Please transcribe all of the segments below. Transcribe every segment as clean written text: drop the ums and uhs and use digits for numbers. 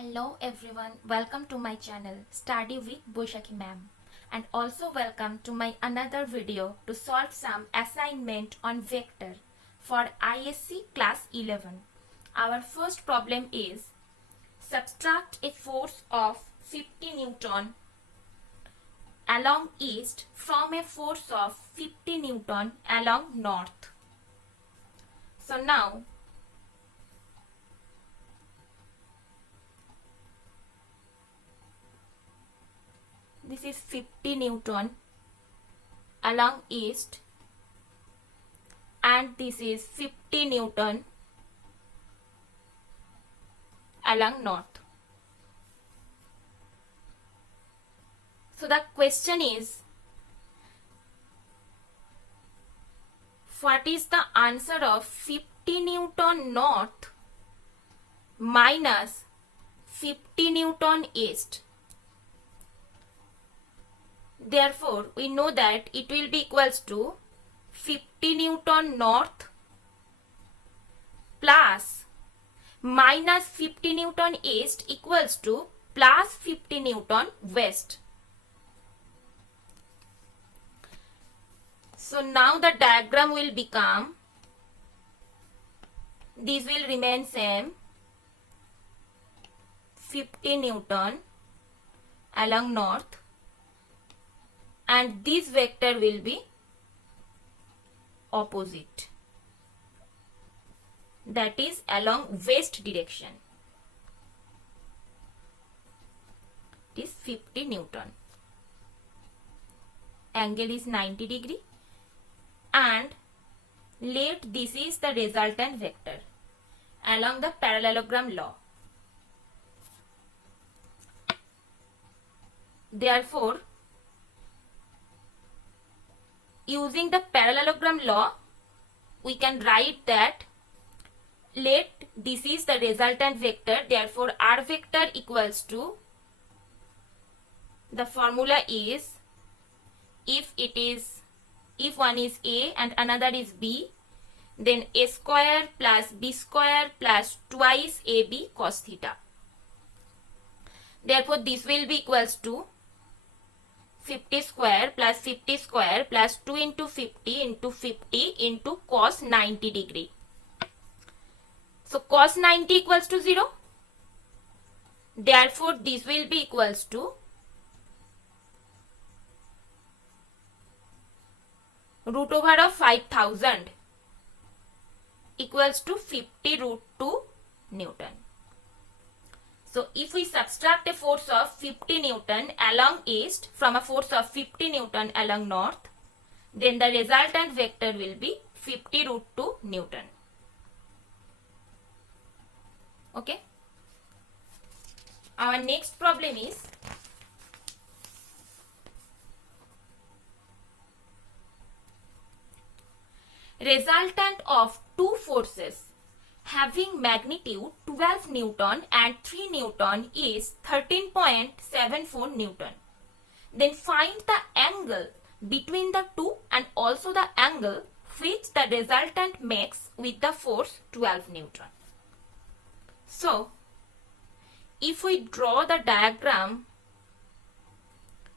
Hello everyone, welcome to my channel Study with Boishakhi ma'am, and also welcome to my another video to solve some assignment on vector for ISC class 11. Our first problem is subtract a force of 50 Newton along east from a force of 50 Newton along north. So now this is 50 Newton along east and this is 50 Newton along north. So the question is, what is the answer of 50 Newton north minus 50 Newton east? Therefore, we know that it will be equals to 50 Newton north plus minus 50 Newton east equals to plus 50 Newton west. So now the diagram will become, this will remain same, 50 Newton along north, and this vector will be opposite, that is along west direction. It is 50 Newton. Angle is 90 degree and let this is the resultant vector along the parallelogram law. Therefore, using the parallelogram law, we can write that let this is the resultant vector, therefore r vector equals to, the formula is, if one is a and another is b, then a square plus b square plus twice ab cos theta. Therefore this will be equals to 50 square plus 50 square plus 2 into 50 into 50 into cos 90 degree. So cos 90 equals to 0. Therefore this will be equals to root over of 5000 equals to 50 root 2 Newton. So if we subtract a force of 50 Newton along east from a force of 50 Newton along north, then the resultant vector will be 50 root 2 Newton. Okay. Our next problem is resultant of two forces having magnitude 12 Newton and 3 Newton is 13.74 Newton. Then find the angle between the two and also the angle which the resultant makes with the force 12 Newton. So, if we draw the diagram,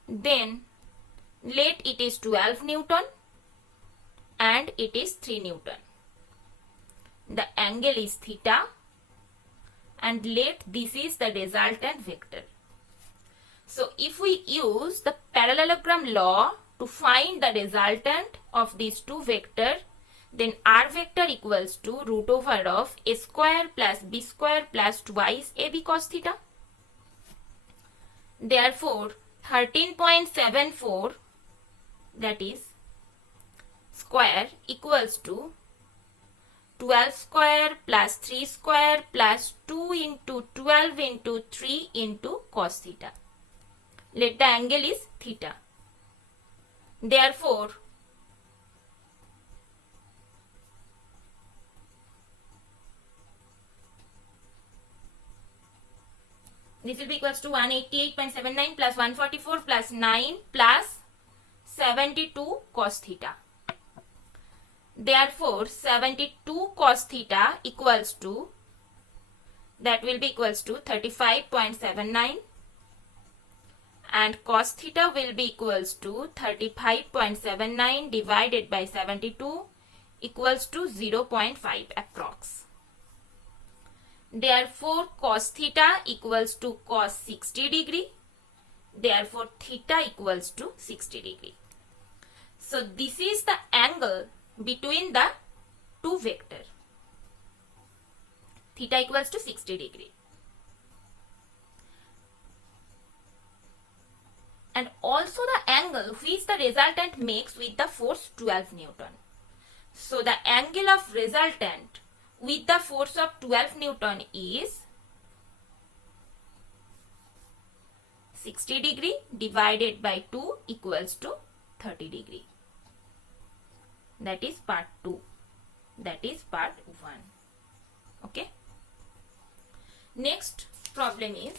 then let it is 12 Newton and it is 3 Newton. The angle is theta and let this is the resultant vector. So if we use the parallelogram law to find the resultant of these two vectors, then r vector equals to root over of a square plus b square plus twice ab cos theta. Therefore 13.74, that is square, equals to 12 square plus 3 square plus 2 into 12 into 3 into cos theta. Let the angle is theta. Therefore, this will be equals to 188.79 plus 144 plus 9 plus 72 cos theta. Therefore, 72 cos theta equals to that will be equals to 35.79, and cos theta will be equals to 35.79 divided by 72 equals to 0.5 approx. Therefore, cos theta equals to cos 60 degree. Therefore, theta equals to 60 degree. So, this is the angle between the two vector. Theta equals to 60 degree. And also the angle which the resultant makes with the force 12 Newton. So, the angle of resultant with the force of 12 Newton is 60 degree divided by 2 equals to 30 degree. That is part 2. That is part 1. Okay. Next problem is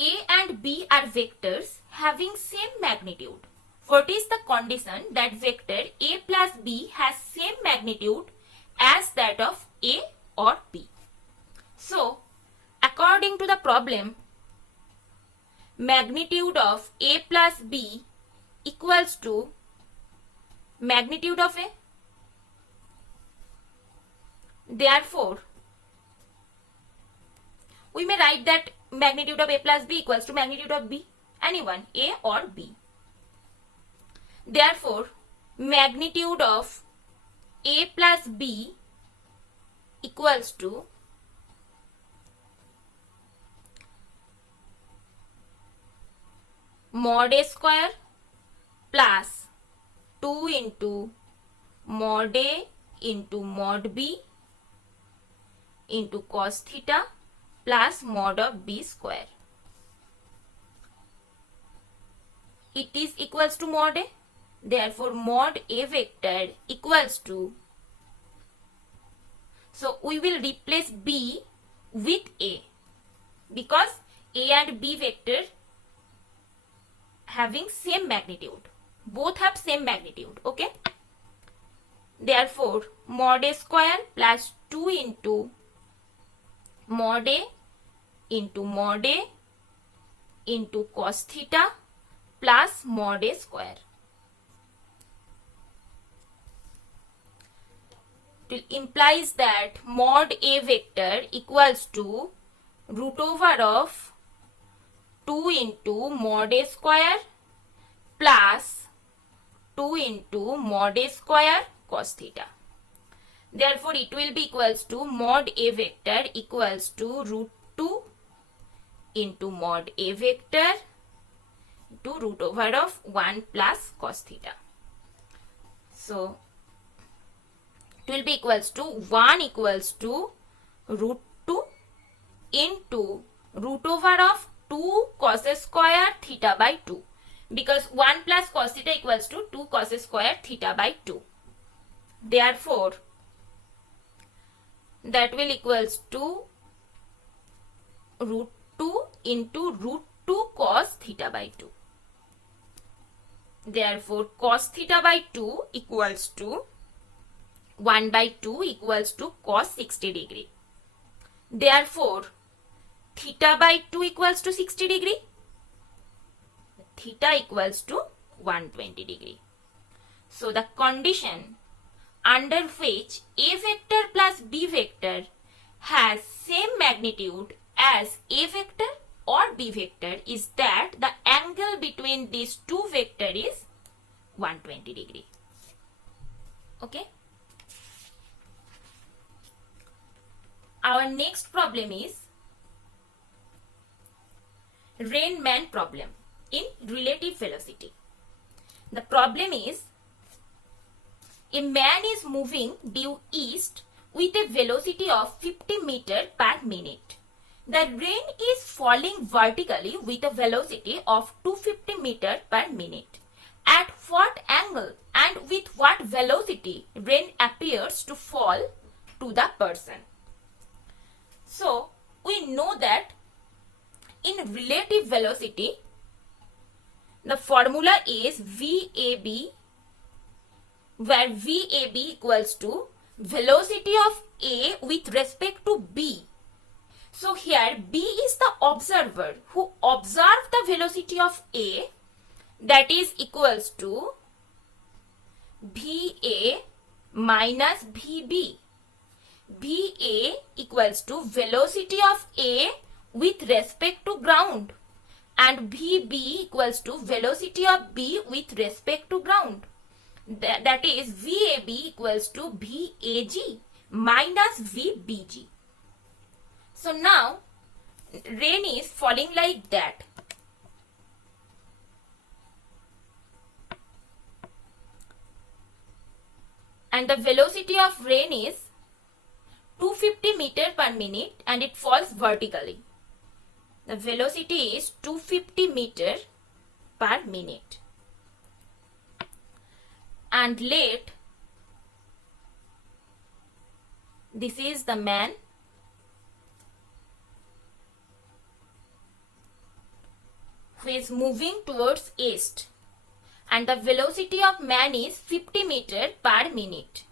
A and B are vectors having same magnitude. What is the condition that vector A plus B has same magnitude as that of A or B? So, according to the problem, magnitude of A plus B equals to magnitude of A. Therefore, we may write that magnitude of A plus B equals to magnitude of B, anyone, A or B. Therefore, magnitude of A plus B equals to mod A square plus 2 into mod A into mod B into cos theta plus mod of B square. It is equals to mod A. Therefore, mod A vector equals to, so we will replace B with A because A and B vector having same magnitude. Both have same magnitude. Okay. Therefore, mod A square plus 2 into mod A into mod A into cos theta plus mod A square. It implies that mod A vector equals to root over of 2 into mod A square plus 2 into mod A square cos theta. Therefore, it will be equals to mod A vector equals to root 2 into mod A vector to root over of 1 plus cos theta. So, it will be equals to 1 equals to root 2 into root over of 2 cos square theta by 2, because 1 plus cos theta equals to 2 cos square theta by 2. Therefore, that will equals to root 2 into root 2 cos theta by 2. Therefore, cos theta by 2 equals to 1 by 2 equals to cos 60 degree. Therefore, theta by 2 equals to 60 degree. Theta equals to 120 degree. So, the condition under which A vector plus B vector has same magnitude as A vector or B vector is that the angle between these two vectors is 120 degree. Okay. Our next problem is Rainman problem in relative velocity. The problem is a man is moving due east with a velocity of 50 meters per minute. The rain is falling vertically with a velocity of 250 meters per minute. At what angle and with what velocity rain appears to fall to the person? So, we know that in relative velocity, The formula is VAB, where VAB equals to velocity of A with respect to B. So here B is the observer who observed the velocity of A, that is equals to VA minus VB. VA equals to velocity of A with respect to ground, and VB equals to velocity of B with respect to ground. That is VAB equals to VAG minus VBG. So now rain is falling like that. And the velocity of rain is 250 meter per minute and it falls vertically. The velocity is 250 meter per minute. And let, this is the man, who is moving towards east, and the velocity of man is 50 meter per minute.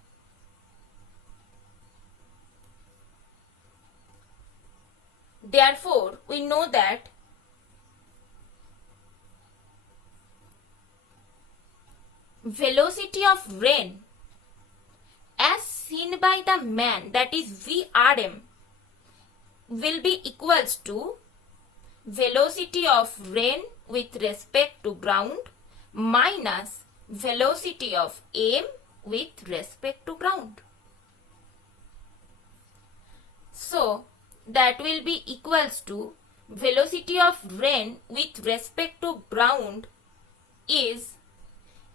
Therefore, we know that velocity of rain as seen by the man, that is VRM, will be equals to velocity of rain with respect to ground minus velocity of M with respect to ground. So that will be equals to velocity of rain with respect to ground is,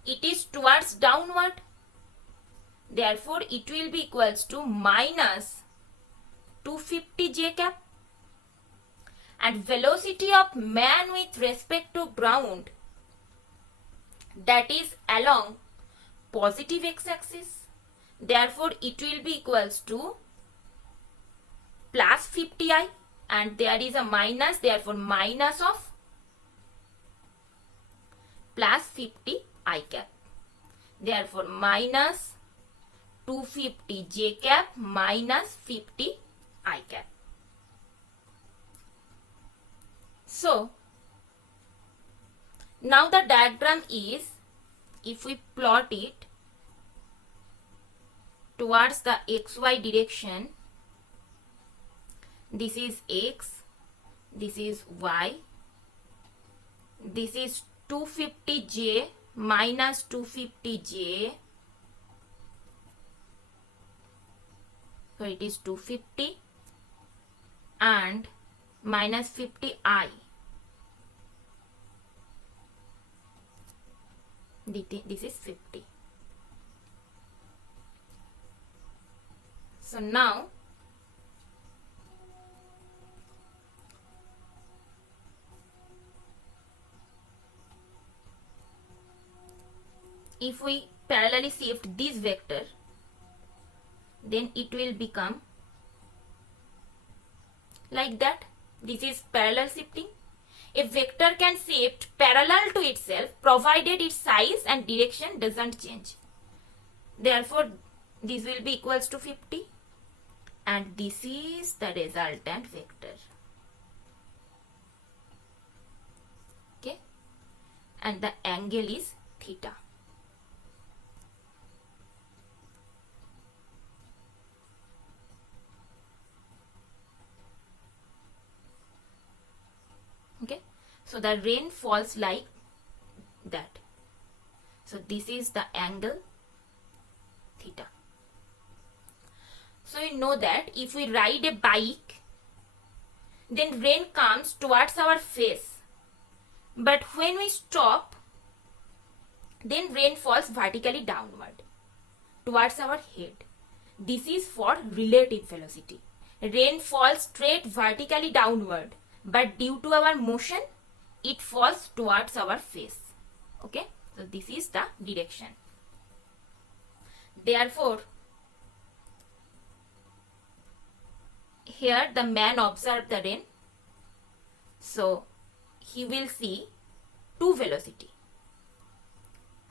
it is towards downward. Therefore, it will be equals to minus 250 j cap. And velocity of man with respect to ground, that is along positive x-axis. Therefore, it will be equals to plus 50i, and there is a minus, therefore minus of plus 50 I cap. Therefore minus 250 j cap minus 50 I cap. So now the diagram is, if we plot it towards the xy direction, this is x, this is y, this is 250j minus 250j, so it is 250 and minus 50i. This is 50. So now if we parallelly shift this vector, then it will become like that. This is parallel shifting. A vector can shift parallel to itself provided its size and direction doesn't change. Therefore, this will be equals to 50, and this is the resultant vector. Okay, and the angle is theta. Okay, so the rain falls like that. So this is the angle theta. So you know that if we ride a bike, then rain comes towards our face, but when we stop, then rain falls vertically downward towards our head. This is for relative velocity. Rain falls straight vertically downward, but due to our motion, it falls towards our face. Okay, so this is the direction. Therefore, here the man observed the rain, so he will see two velocity.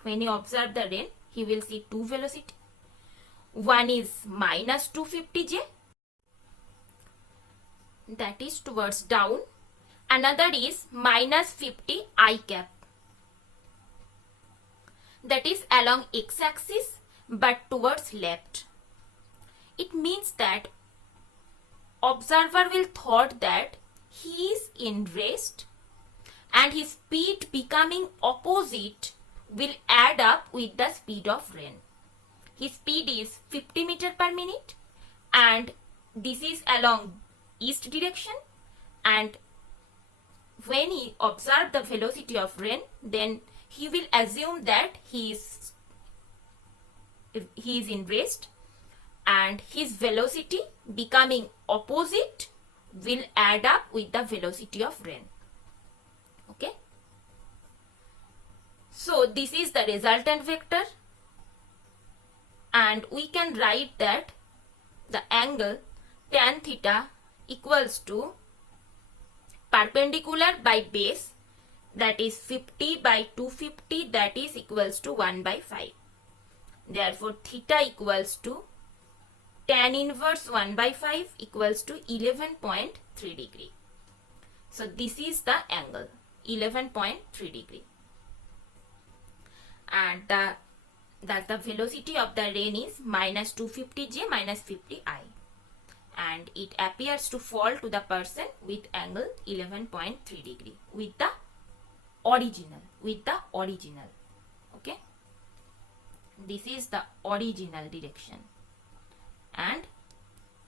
When he observe the rain, he will see two velocity. One is minus 250j, that is towards down. Another is minus 50 I cap, that is along x-axis but towards left. It means that observer will thought that he is in rest and his speed becoming opposite will add up with the speed of rain. His speed is 50 meter per minute and this is along east direction, and when he observe the velocity of rain, then he will assume that he is in rest and his velocity becoming opposite will add up with the velocity of rain. Okay. So this is the resultant vector, and we can write that the angle tan theta equals to perpendicular by base, that is 50 by 250, that is equals to 1 by 5. Therefore theta equals to tan inverse 1 by 5 equals to 11.3 degree. So this is the angle 11.3 degree, and the velocity of the rain is minus 250j minus 50i, and it appears to fall to the person with angle 11.3 degree with the original. Okay, this is the original direction, and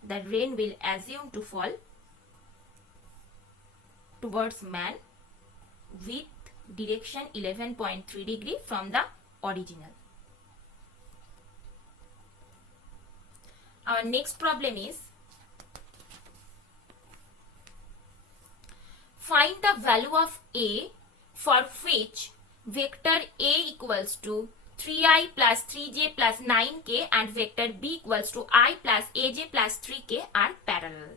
the rain will assume to fall towards man with direction 11.3 degree from the original. Our next problem is find the value of A for which vector A equals to 3i plus 3j plus 9k and vector B equals to I plus aj plus 3k are parallel.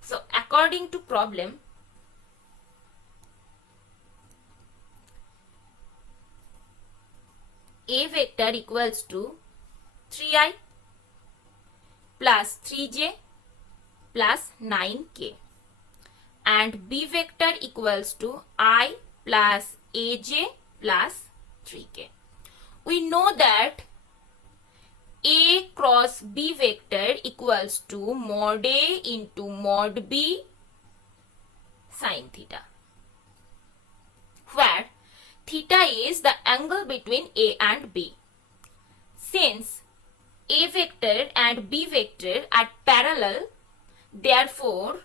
So according to problem, A vector equals to 3i plus 3j plus 9k and B vector equals to I plus aj plus 3k. We know that A cross B vector equals to mod A into mod B sin theta, where theta is the angle between A and B. Since A vector and B vector are parallel, therefore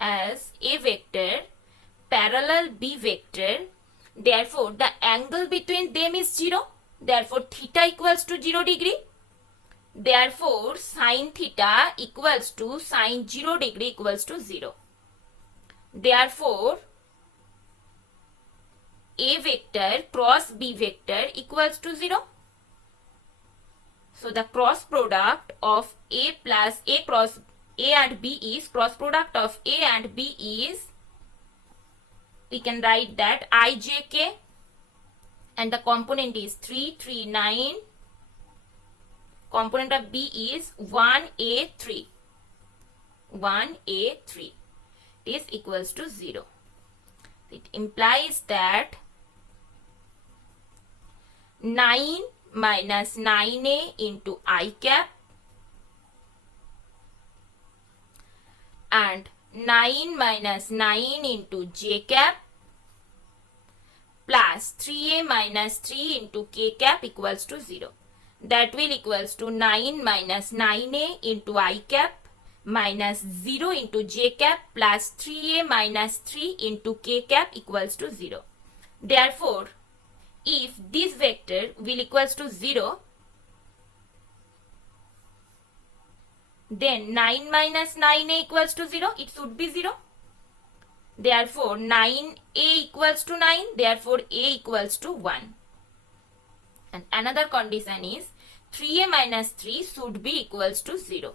as A vector parallel B vector, therefore the angle between them is 0. Therefore theta equals to 0 degree. Therefore sin theta equals to sin 0 degree equals to 0. Therefore A vector cross B vector equals to 0. So the cross product of A plus A cross A and B is, cross product of A and B is, we can write that ijk, and the component is 3, 3, 9. Component of B is 1a3. 1a3 is equals to 0. It implies that 9 minus 9a into I cap and 9 minus 9 into j cap plus 3a minus 3 into k cap equals to 0. That will equals to 9 minus 9a into I cap minus 0 into j cap plus 3a minus 3 into k cap equals to 0. Therefore, if this vector will equals to 0, then 9 minus 9a equals to 0, it should be 0. Therefore 9a equals to 9, therefore a equals to 1. And another condition is 3a minus 3 should be equals to 0.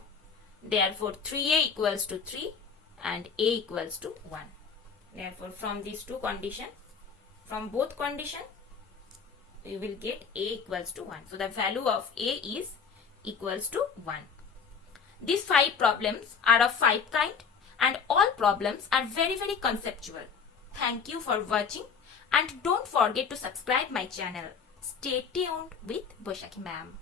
Therefore 3a equals to 3 and a equals to 1. Therefore from these two conditions, from both condition, we will get a equals to 1. So the value of a is equals to 1. These 5 problems are of 5 kind and all problems are very conceptual. Thank you for watching and don't forget to subscribe my channel. Stay tuned with Boishakhi ma'am.